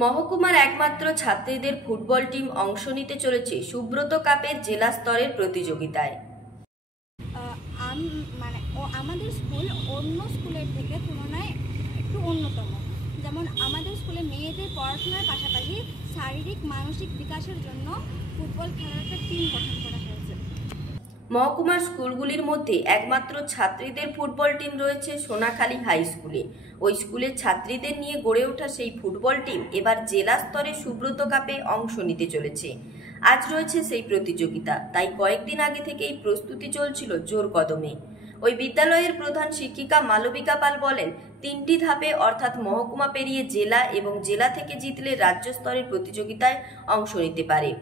মহকুমার একমাত্র ছাত্রীদের ফুটবল টিম অংশ নিতে চলেছে সুব্রত কাপের জেলা স্তরের প্রতিযোগিতায়। আমাদের স্কুল অন্য স্কুলের থেকে তুলনায় একটু অন্যতম। যেমন আমাদের স্কুলে মেয়েদের পড়াশোনার পাশাপাশি শারীরিক মানসিক বিকাশের জন্য ফুটবল খেলার একটা টিম গঠন করা হয়েছে। মহকুমার স্কুলগুলির মধ্যে একমাত্র ছাত্রীদের ফুটবল টিম রয়েছে সোনাখালী হাই স্কুলে। ওই স্কুলের ছাত্রীদের নিয়ে গড়ে ওঠা সেই ফুটবল টিম এবার জেলা স্তরে সুব্রত কাপে অংশ নিতে চলেছে। আজ রয়েছে সেই প্রতিযোগিতা, তাই কয়েকদিন আগে থেকেই প্রস্তুতি চলছিল জোর কদমে। ওই বিদ্যালয়ের প্রধান শিক্ষিকা মালবিকা পাল বলেন, 3টি ধাপে অর্থাৎ মহকুমা পেরিয়ে জেলা এবং জেলা থেকে জিতলে রাজ্য স্তরের প্রতিযোগিতায় অংশ নিতে পারে।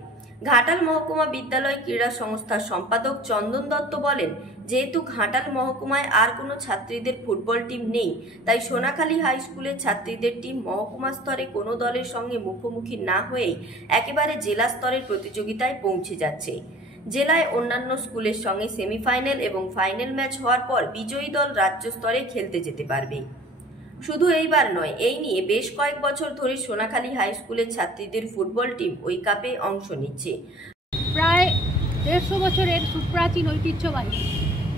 ঘাটাল মহকুমা বিদ্যালয় ক্রীড়া সংস্থার সম্পাদক চন্দন দত্ত বলেন, যেহেতু ঘাটাল মহকুমায় আর কোনো ছাত্রীদের ফুটবল টিম নেই, তাই সোনাখালী হাই স্কুলের ছাত্রীদের টিম মহকুমা স্তরে কোনো দলের সঙ্গে মুখোমুখি না হয়েই একেবারে জেলা স্তরের প্রতিযোগিতায় পৌঁছে যাচ্ছে। জেলায় অন্যান্য স্কুলের সঙ্গে সেমিফাইনাল এবং ফাইনাল ম্যাচ হওয়ার পর বিজয়ী দল রাজ্য স্তরে খেলতে যেতে পারবে। শুধু এইবার নয়, এই নিয়ে বেশ কয়েক বছর ধরে সোনাখালী হাই স্কুলের ছাত্রীদের ফুটবল টিম ওই কাপে অংশ নিচ্ছে। প্রায় 150 বছরের সুপ্রাচীন ঐতিহ্যবাহী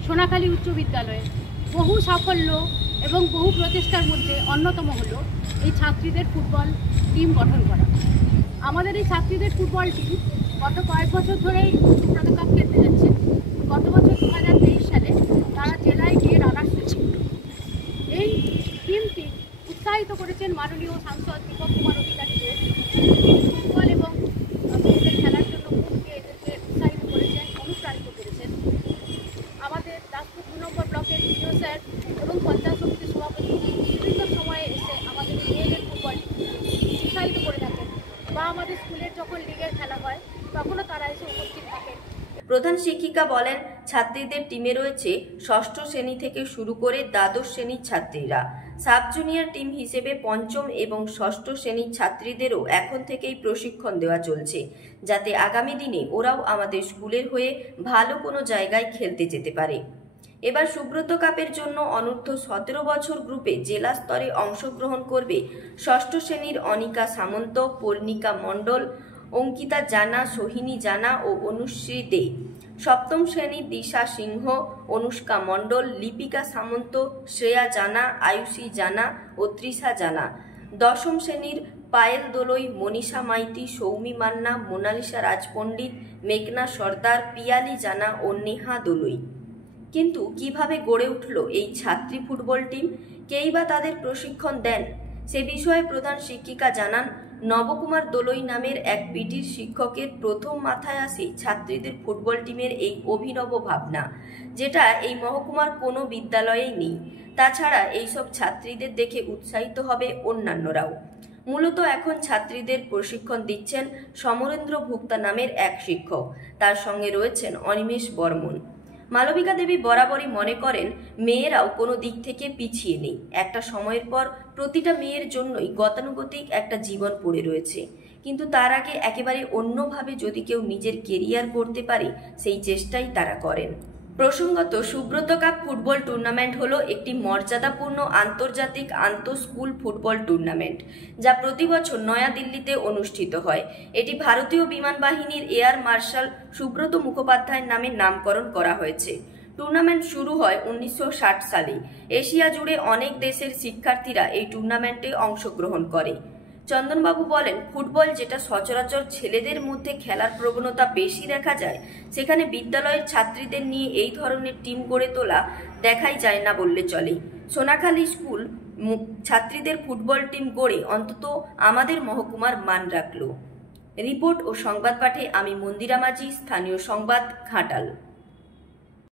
সোনাখালী উচ্চ বিদ্যালয়ের বহু সাফল্য এবং বহু প্রচেষ্টার মধ্যে অন্যতম হলো এই ছাত্রীদের ফুটবল টিম গঠন করা। আমাদের এই ছাত্রীদের ফুটবল টিম গত কয়েক বছর ধরেই সুব্রত কাপ খেলতে যাচ্ছে। গত বছর 2023 সালে তারা জেলায় গিয়ে রানার্স হয়েছে। এই টিমটি উৎসাহিত করেছেন মাননীয় সাংসদ দীপক কুমার অধিকারী, ফুটবল এবং মেয়েদের খেলার জন্য এদেরকে উৎসাহিত করেছেন, অনুপ্রাণিত করেছেন। আমাদের দাসপুর 2 নম্বর ব্লকের বিডিও স্যার এবং পঞ্চায়েত সমিতির সভাপতি বিভিন্ন সময়ে এসে আমাদের মেয়েদের ফুটবল উৎসাহিত করে থাকেন, বা আমাদের স্কুলের যখন লিগের খেলা হয় তখনও তারা এসে উপস্থিত থাকেন। প্রধান শিক্ষিকা বলেন, ছাত্রীদের টিমে রয়েছে ষষ্ঠ শ্রেণী থেকে শুরু করে দ্বাদশ শ্রেণীর ছাত্রীরা। সাব জুনিয়র টিম হিসেবে পঞ্চম এবং ষষ্ঠ শ্রেণীর ছাত্রীদেরও এখন থেকেই প্রশিক্ষণ দেওয়া চলছে, যাতে আগামী দিনে ওরাও আমাদের স্কুলের হয়ে ভালো কোনো জায়গায় খেলতে যেতে পারে। এবার সুব্রত কাপের জন্য অনূর্ধ্ব 17 বছর গ্রুপে জেলা স্তরে অংশগ্রহণ করবে ষষ্ঠ শ্রেণীর অনিকা সামন্ত, পর্ণিকা মণ্ডল, অঙ্কিতা জানা, সোহিনী জানা ও অনুশ্রী দে। সপ্তম শ্রেণীর দিশা সিংহ, অনুষ্কা মণ্ডল, লিপিকা সামন্ত, শ্রেয়া জানা, আয়ুষী জানা ও তৃষা জানা। দশম শ্রেণীর পায়েল দোলই, মনীষা মাইতি, সৌমি মান্না, মোনালিসা রাজপণ্ডিত, মেঘনা সর্দার, পিয়ালি জানা ও নেহা দোলই। কিন্তু কিভাবে গড়ে উঠল এই ছাত্রী ফুটবল টিম, কেই বা তাদের প্রশিক্ষণ দেন, সে বিষয়ে প্রধান শিক্ষিকা জানান, নবকুমার দোলই নামের এক পিটির শিক্ষকের প্রথম মাথায় আসে ছাত্রীদের ফুটবল টিমের এই অভিনব ভাবনা, যেটা এই মহকুমার কোনো বিদ্যালয়েই নেই। তাছাড়া এইসব ছাত্রীদের দেখে উৎসাহিত হবে অন্যান্যরাও। মূলত এখন ছাত্রীদের প্রশিক্ষণ দিচ্ছেন সমরেন্দ্র ভুক্তা নামের এক শিক্ষক, তার সঙ্গে রয়েছেন অনিমেষ বর্মন। মালবিকা দেবী বরাবরই মনে করেন, মেয়েরাও কোনো দিক থেকে পিছিয়ে নেই। একটা সময়ের পর প্রতিটা মেয়ের জন্যই গতানুগতিক একটা জীবন পড়ে রয়েছে, কিন্তু তার আগে একেবারে অন্যভাবে যদি কেউ নিজের কেরিয়ার করতে পারে, সেই চেষ্টাই তারা করেন। প্রসঙ্গত, সুব্রত কাপ ফুটবল টুর্নামেন্ট হলো একটি মর্যাদাপূর্ণ আন্তর্জাতিক আন্তঃস্কুল ফুটবল টুর্নামেন্ট, যা প্রতি বছর নয়াদিল্লিতে অনুষ্ঠিত হয়। এটি ভারতীয় বিমান বাহিনীর এয়ার মার্শাল সুব্রত মুখোপাধ্যায়ের নামে নামকরণ করা হয়েছে। টুর্নামেন্ট শুরু হয় 1960 সালে। এশিয়া জুড়ে অনেক দেশের শিক্ষার্থীরা এই টুর্নামেন্টে অংশগ্রহণ করে। চন্দনবাবু বলেন, ফুটবল যেটা সচরাচর ছেলেদের মধ্যে খেলার প্রবণতা বেশি দেখা যায়, সেখানে বিদ্যালয়ের ছাত্রীদের নিয়ে এই ধরনের টিম গড়ে তোলা দেখাই যায় না বললে চলে। সোনাখালী স্কুল ছাত্রীদের ফুটবল টিম গড়ে অন্তত আমাদের মহকুমার মান রাখল। রিপোর্ট ও সংবাদ পাঠে আমি মন্দিরা মাঝি, স্থানীয় সংবাদ, ঘাটাল।